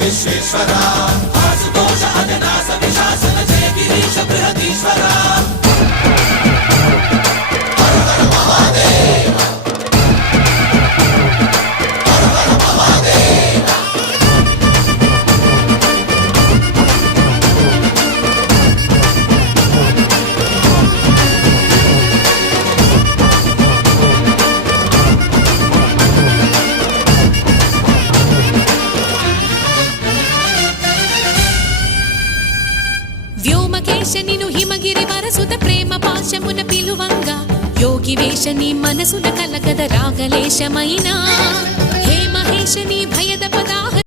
విశ్వేశ్వరా ఆశుతోష అజనాస విశాసన జయ గిరీశ బృహదీశ్వరా హర హర మహాదేవ హర హర మహాదేవ వ్యోమకేశనిను హిమగిరి వరసుత ప్రేమ పాశమున పిలువంగా యోగి వేషని మనసున కలకద రాగలేశమైనా హే మహేశని భయద పద